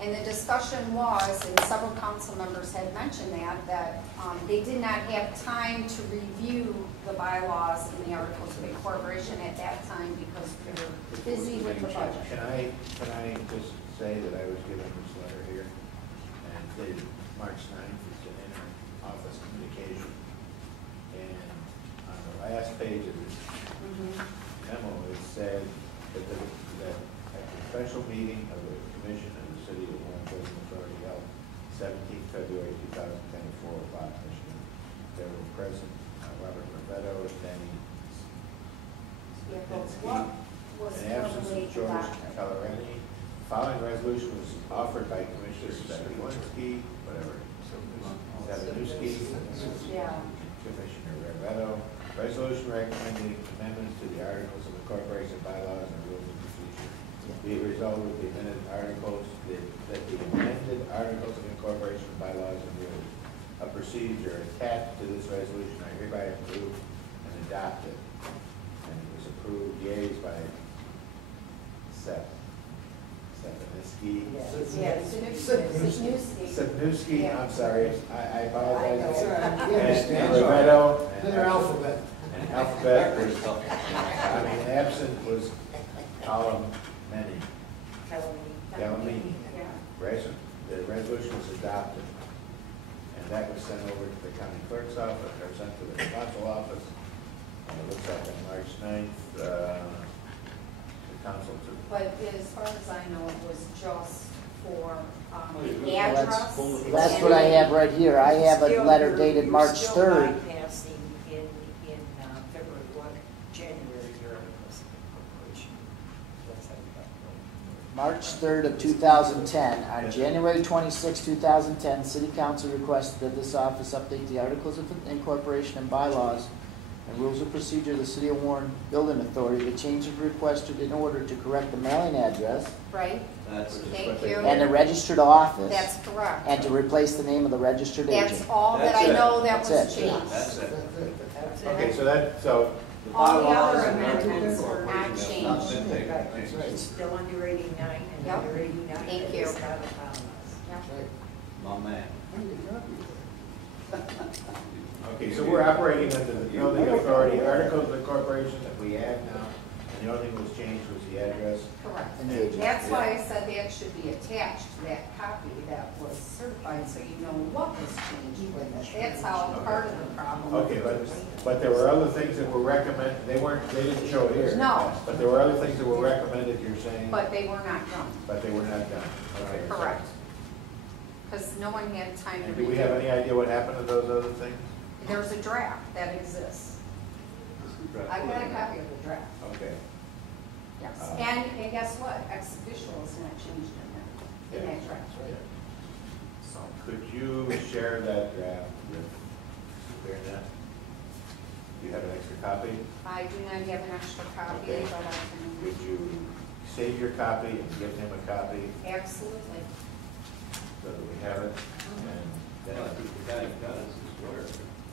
And the discussion was, and several council members had mentioned that they did not have time to review the bylaws and the articles of incorporation at that time because we were busy with the budget. Can I just say that I was given this letter here, and dated March 9th, it's an inter-office communication, and on the last page of this memo, it said that at the special meeting of the Commission of the City of Warren Building Authority held 17th February 2010 at 4 o'clock, Michigan, there were present Robert Ravetto, Danny in absence of George Calarani. Following resolution was offered by Commissioner Zabielski, whatever, Zabielski, Commissioner Ravetto. Resolution recommending amendments to the Articles of Incorporation, bylaws, and rules of procedure. Be it resolved with the amended articles that the amended Articles of Incorporation, bylaws, and rules of procedure attached to this resolution are hereby approved and adopted. And it was approved, yeas by Sapnewski, I'm sorry, I apologize. And Ravetto. Another alphabet. And alphabet was, I mean, absent was column many. Calamini. The resolution was adopted. And that was sent over to the county clerk's office, or sent to the council office. And it looks like on March 9th, the council took. But as far as I know, it was just for the address. That's what I have right here. I have a letter dated March 3rd. Passing in February 1, January, your articles of incorporation. March 3rd of 2010. On January 26, 2010, City Council requested that this office update the Articles of Incorporation and bylaws and rules of procedure of the City of Warren Building Authority. The changes requested in order to correct the mailing address. Right. Thank you. And the registered office. That's correct. And to replace the name of the registered agent. That's all that I know that was changed. That's it. Okay, so all the other amendments were not changed. It's still under 89 and under 89. Thank you. My man. okay, so we're operating under the building authority, Articles of Incorporation that we have now, and the only thing that was changed was the address. Correct. And the agent. That's why I said that should be attached to that copy that was certified, so you know what was changed with it. That's how part of the problem. Okay, but there were other things that were recommended, they didn't show here. No. But there were other things that were recommended, you're saying? But they were not done. But they were not done. Okay. Correct. Because no one had time to And read do we have any idea what happened to those other things? There's a draft that exists. I've got a copy of the draft. Okay. Yes. And guess what? Ex officio is not changed in that draft. So. Could you share that draft with Bernadette? Do you have an extra copy? I do not have an extra copy, Okay. but I can. Would you save your copy and give him a copy Absolutely. so that we have it? And then The guy got us his lawyer.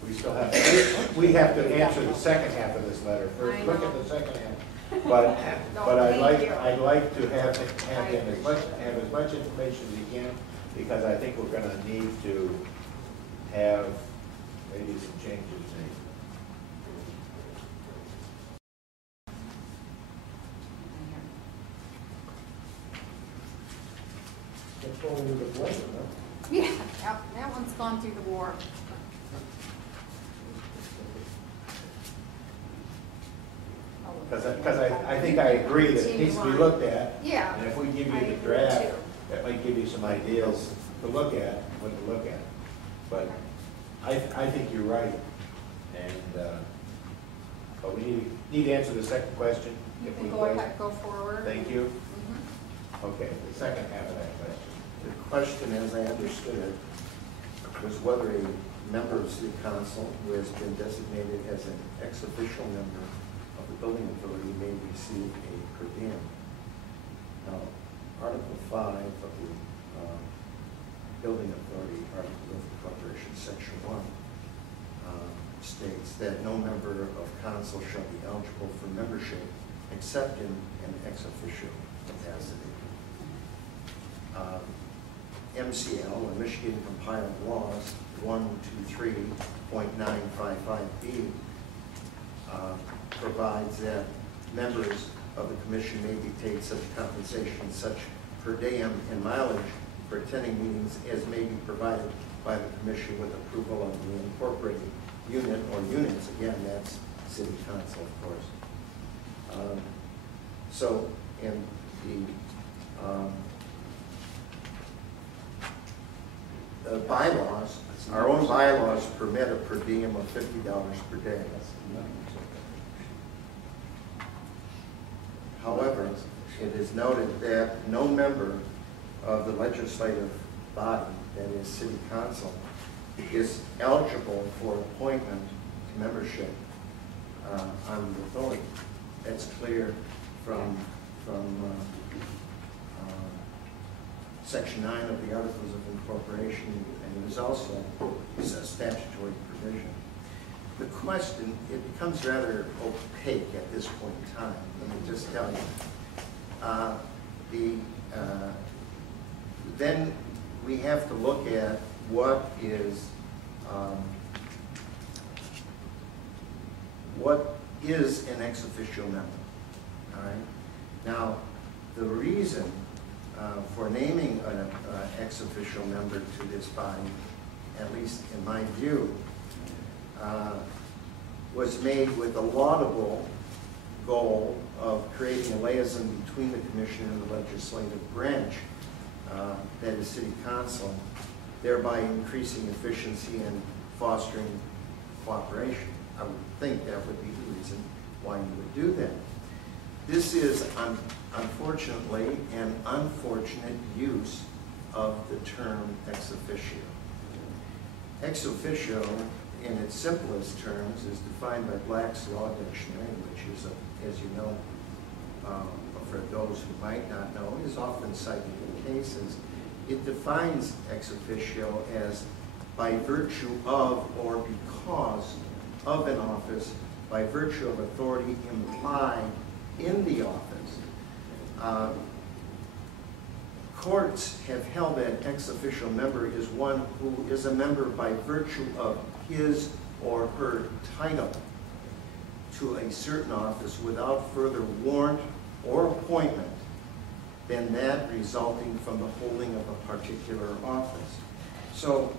we still have, we have to answer the second half of this letter first. I Look know. at the second half. But I'd like to have him have as much information as he can, because I think we're gonna need to have maybe some changes made. That's all we would blame, huh? Yeah, that one's gone through the war. Because I think I agree that it needs to be looked at. Yeah. And if we give I you the agree draft, too. that might give you some ideas to look at, what to look at. But I think you're right. And, but we need to answer the second question. You if can we go could. ahead, go forward. Thank you. Mhm. Okay, the second half of that question. The question, as I understood it, was whether a member of City Council who has been designated as an ex-official member of the Building Authority may receive a per diem. Now, Article 5 of the Building Authority, Article of Incorporation, Section 1, states that no member of council shall be eligible for membership except in an ex officio capacity. MCL, or Michigan Compiled Laws 123.955B, provides that members of the commission may be paid such compensation, such per diem and mileage for attending meetings as may be provided by the commission with approval of the incorporated unit or units. Again, that's city council, of course. So, in the bylaws, our own bylaws permit a per diem of $50 per day. However, it is noted that no member of the legislative body, that is city council, is eligible for appointment to membership on the authority. That's clear from Section 9 of the Articles of Incorporation, and it is also a statutory provision. The question, it becomes rather opaque at this point in time. Let me just tell you. Then we have to look at what is an ex officio member. All right. Now, the reason for naming an ex officio member to this body, at least in my view, was made with a laudable goal of creating a liaison between the commission and the legislative branch, that is city council, thereby increasing efficiency and fostering cooperation. I would think that would be the reason why you would do that. This is, unfortunately, an unfortunate use of the term ex officio. Ex officio, in its simplest terms, is defined by Black's Law Dictionary, which is, as you know, for those who might not know, is often cited in cases. It defines ex officio as by virtue of or because of an office, by virtue of authority implied in the office. Courts have held that ex officio member is one who is a member by virtue of his or her title to a certain office without further warrant or appointment than that resulting from the holding of a particular office. So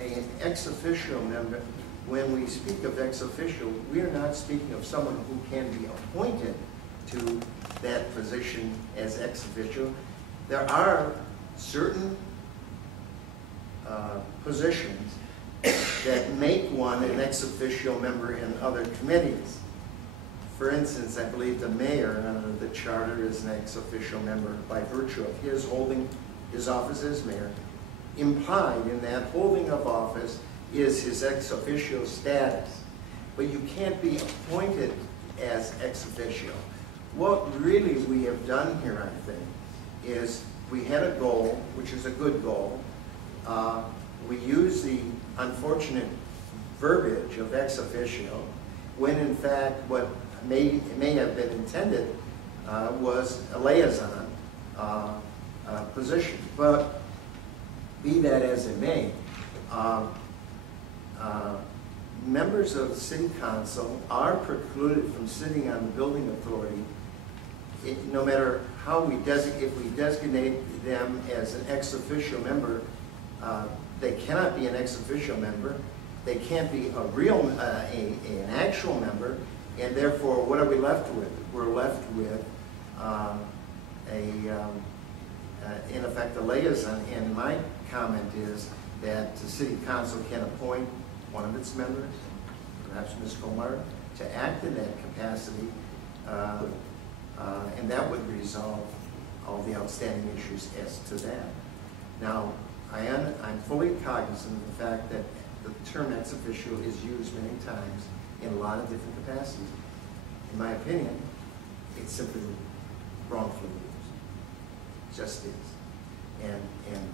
an ex officio member, when we speak of ex officio, we are not speaking of someone who can be appointed to that position as ex officio. There are certain positions that make one an ex officio member in other committees. For instance, I believe the mayor under the charter is an ex officio member by virtue of his holding his office as mayor. Implied in that holding of office is his ex officio status. But you can't be appointed as ex officio. What really we have done here, I think, is we had a goal, which is a good goal. We use the unfortunate verbiage of ex officio, when in fact what may have been intended was a liaison position. But be that as it may, members of the city council are precluded from sitting on the building authority, no matter how we if we designate them as an ex officio member. They cannot be an ex officio member. They can't be a real, an actual member, and therefore, what are we left with? We're left with in effect, a liaison. And my comment is that the city council can appoint one of its members, perhaps Ms. Comar, to act in that capacity, and that would resolve all the outstanding issues as to that. Now, I'm fully cognizant of the fact that the term ex officio is used many times in a lot of different capacities. In my opinion, it's simply wrongfully used. It just is. And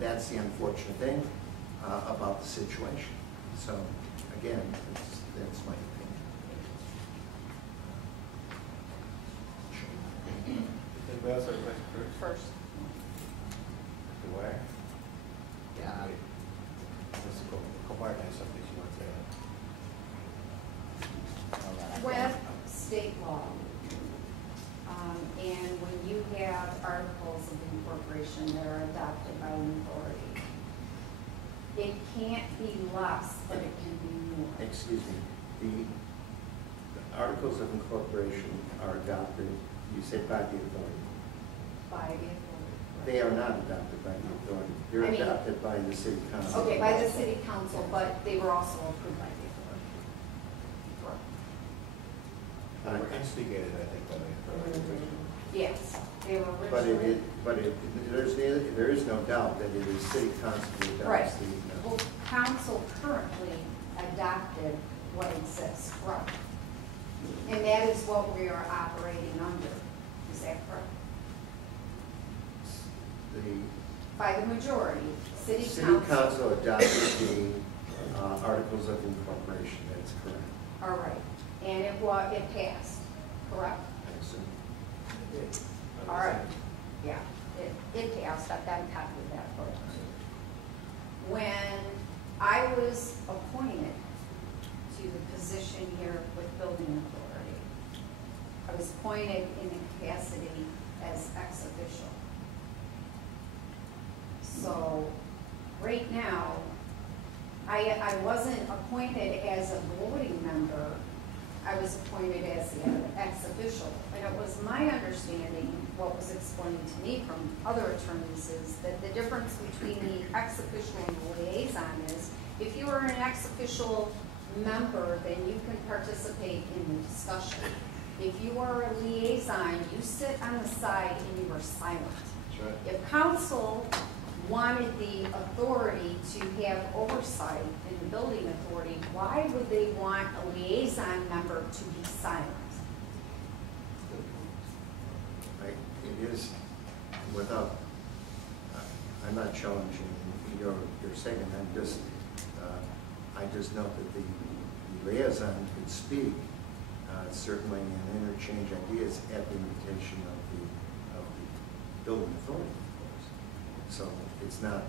that's the unfortunate thing about the situation. So, again, that's my opinion. Anybody else have a question first? Mr. Ware? adopted by an authority. It can't be less, but it can be more. Excuse me, the articles of incorporation are adopted, you say by the authority. By the authority. They are not adopted by the authority. They're I mean- adopted by the city council. Okay, by the city council, but they were also approved by the authority. They were instigated, I think, by the authority. Yes, they were But originally. there is no doubt that it is city council who Right. adopts the. Well, council currently adopted what exists, correct? And that is what we are operating under. Is that correct? The By the majority, city city council. council adopted the articles of incorporation, that's correct. All right, and it passed, correct? I assume. All right, yeah, it passed, I've got a copy of that. When I was appointed to the position here with Building Authority, I was appointed in the capacity as ex official. So, right now, I wasn't appointed as a voting member, I was appointed as the ex official. And it was my understanding, what was explained to me from other attorneys, is that the difference between the ex official and the liaison is, if you are an ex official member, then you can participate in the discussion. If you are a liaison, you sit on the side and you are silent. That's right. If council wanted the authority to have oversight in the building authority, why would they want a liaison member to be silent? It is without, I'm not challenging your statement, I just note that the liaison could speak, certainly and interchange ideas at the invitation of the building authority, of course. So it's not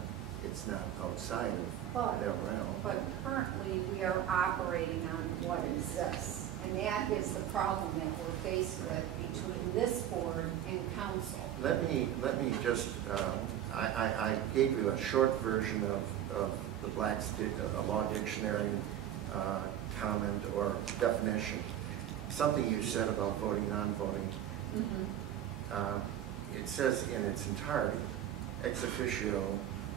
outside of their realm. But currently, we are operating on what exists. And that is the problem that we're faced with between this board and council. Let me just, I gave you a short version of the Black's Law Dictionary comment or definition. Something you said about voting, non-voting. It says in its entirety, ex officio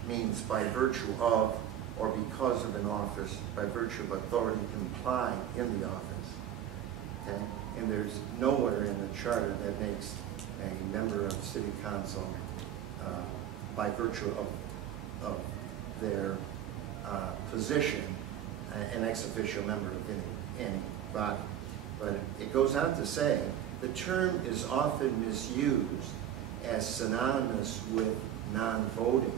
means by virtue of or because of an office, by virtue of authority implied in the office. Okay? And there's nowhere in the charter that makes a member of city council by virtue of their position an ex officio member of any body. But it goes on to say, the term is often misused as synonymous with non-voting.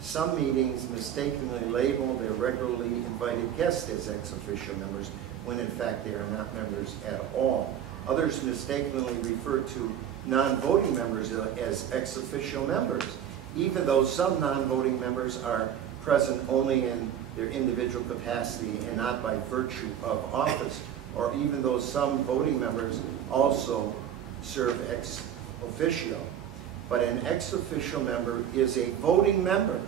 Some meetings mistakenly label their regularly invited guests as ex officio members when in fact they are not members at all. Others mistakenly refer to non-voting members as ex officio members, even though some non-voting members are present only in their individual capacity and not by virtue of office, or even though some voting members also serve ex officio. But an ex officio member is a voting member